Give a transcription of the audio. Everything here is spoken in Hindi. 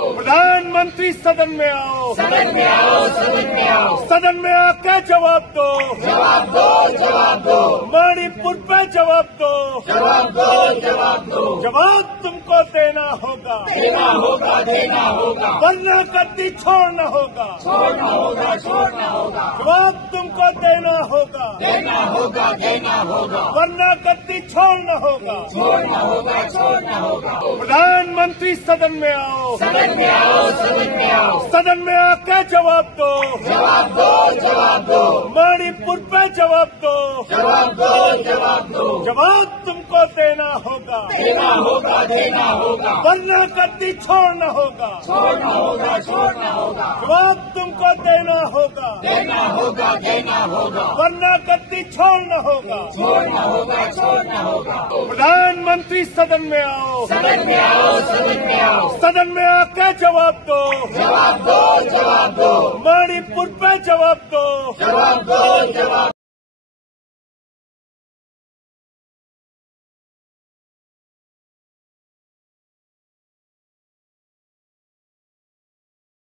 प्रधानमंत्री सदन में आओ, सदन में आओ, सदन में आओ, सदन में आके जवाब दो, जवाब दो, जवाब दो, मणिपुर पे जवाब दो, जवाब दो, जवाब दो, जवाब तुमको देना होगा, देना होगा, देना होगा, वरना गद्दी छोड़ना होगा, छोड़ना होगा, छोड़ना होगा, जवाब तुमको देना होगा, देना होगा, देना होगा, वरना गद्दी छोड़ना होगा, छोड़ना होगा, छोड़ना होगा। प्रधानमंत्री सदन में आओ, सदन में आओ, सदन में आओ, सदन में आके जवाब दो, जवाब दो, जवाब दो, मणिपुर पे जवाब दो, जवाब दो, जवाब दो, जवाब तुमको देना होगा, देना होगा, देना होगा, वरना गद्दी छोड़ना होगा, छोड़ना होगा, छोड़ना होगा, जवाब तुमको देना होगा, देना होगा, देना होगा, वरना गद्दी छोड़ना होगा। छोड़ना होगा, छोड़ना होगा। प्रधानमंत्री सदन में आओ, सदन में आओ, सदन में आओ, सदन में आके जवाब दो, जवाब दो, जवाब दो, मणिपुर पे जवाब दो, जवाब दो, जवाब